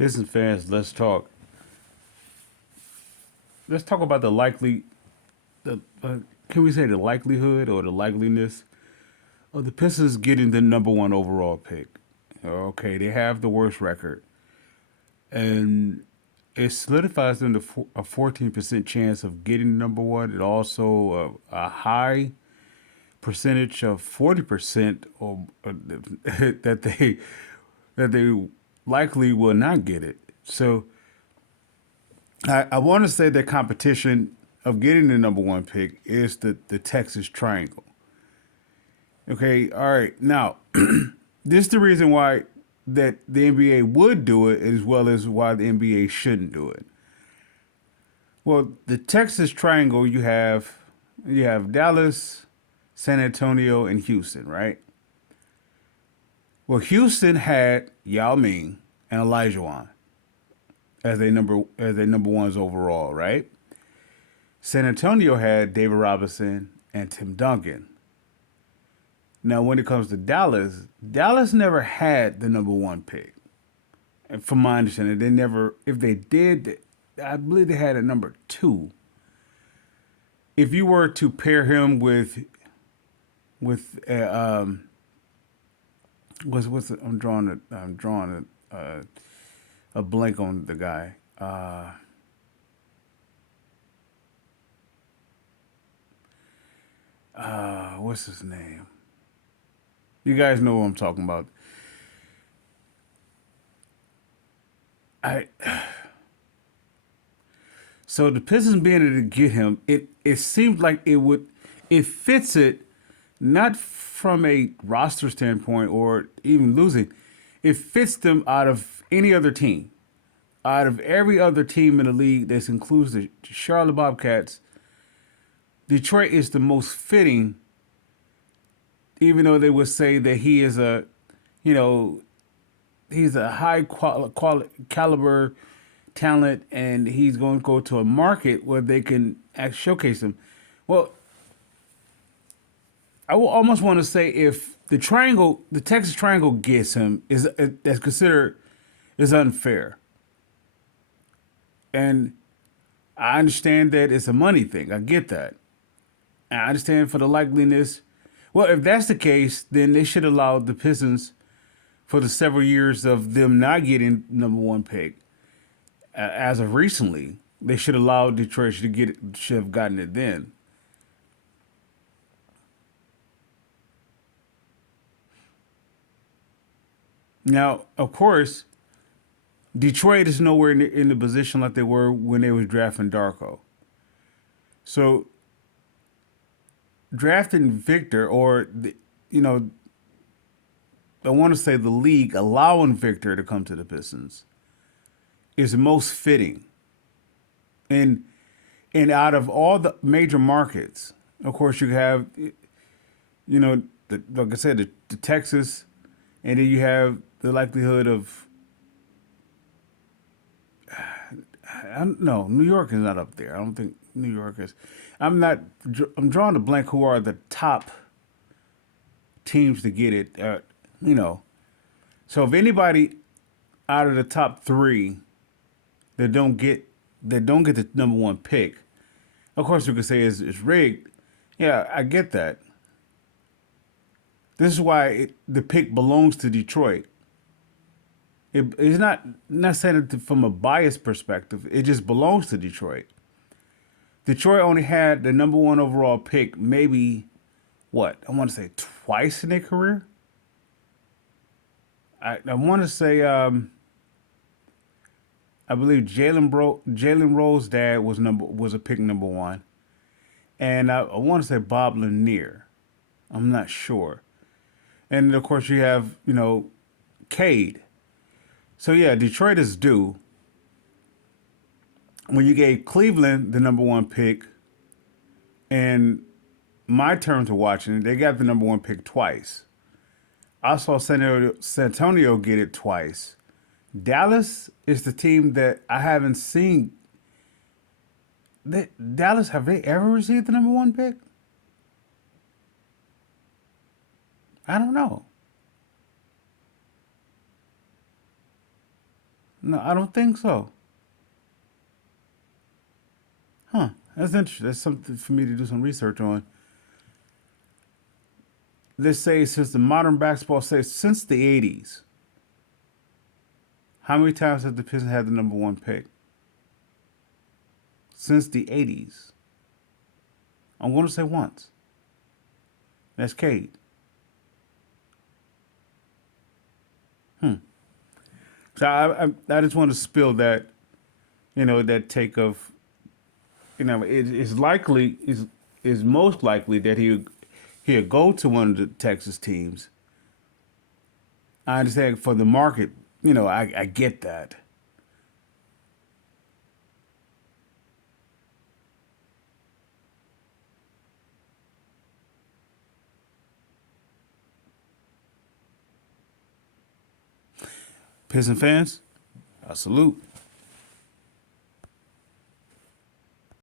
Pistons fans, let's talk. Let's talk about the likely, the can we say the likelihood or the likeliness of the Pistons getting the number one overall pick? Okay, they have the worst record, and it solidifies them to a 14% chance of getting number one. It also a high percentage of 40% or that they likely will not get it. So I want to say the competition of getting the number one pick is the Texas Triangle. Okay, all right. Now, this is the reason why that the NBA would do it, as well as why the NBA shouldn't do it. Well, the Texas Triangle, you have Dallas, San Antonio, and Houston, right? Well, Houston had Yao Ming and Elijah as they number ones overall, right? San Antonio had David Robinson and Tim Duncan. Now, when it comes to Dallas, Dallas never had the number one pick. And from my understanding, they never. If they did, I believe they had a number two. If you were to pair him with what's I'm drawing a blank on the guy. What's his name? You guys know what I'm talking about. I So the Pistons being able to get him, it seems like it fits it, not from a roster standpoint or even losing. It fits them out of any other team, out of every other team in the league. This includes the Charlotte Bobcats. Detroit is the most fitting, even though they would say that he is you know, he's a high caliber talent, and he's going to go to a market where they can showcase him. Well, I will almost want to say if the Texas Triangle gets him is that's considered is unfair, and I understand that it's a money thing. I get that. I understand for the likeliness. Well, if that's the case, then they should allow the Pistons for the several years of them not getting number one pick. As of recently, they should allow Detroit to get it, should have gotten it then. Now, of course, Detroit is nowhere in the position like they were when they was drafting Darko. So drafting Victor, you know, I want to say the league allowing Victor to come to the Pistons is most fitting. And out of all the major markets, of course, you have, like I said, the Texas, and then you have the likelihood of, I don't know, New York is not up there. I don't think New York is. I'm not. I'm drawing a blank. Who are the top teams to get it? You know. So if anybody out of the top three that don't get the number one pick, of course we could say it's rigged. Yeah, I get that. This is why the pick belongs to Detroit. It's not saying it from a biased perspective. It just belongs to Detroit. Detroit only had the number one overall pick maybe what I want to say twice in their career. I want to say I believe Jalen Rose's dad was a pick number one, and I want to say Bob Lanier. I'm not sure. And of course you have Cade. So yeah, Detroit is due. When you gave Cleveland the number one pick, and my turn to watching it, they got the number one pick twice. I saw San Antonio get it twice. Dallas is the team that I haven't seen. Dallas, have they ever received the number one pick? I don't know. No, I don't think so. Huh? That's interesting. That's something for me to do some research on. Let's say since the modern basketball says since the '80s, how many times has the Pistons had the number one pick? Since the '80s, I'm going to say once. That's Cade. So I just want to spill that, that take of, it is likely is most likely that he'll go to one of the Texas teams. I understand for the market, I get that. Piston fans, I salute.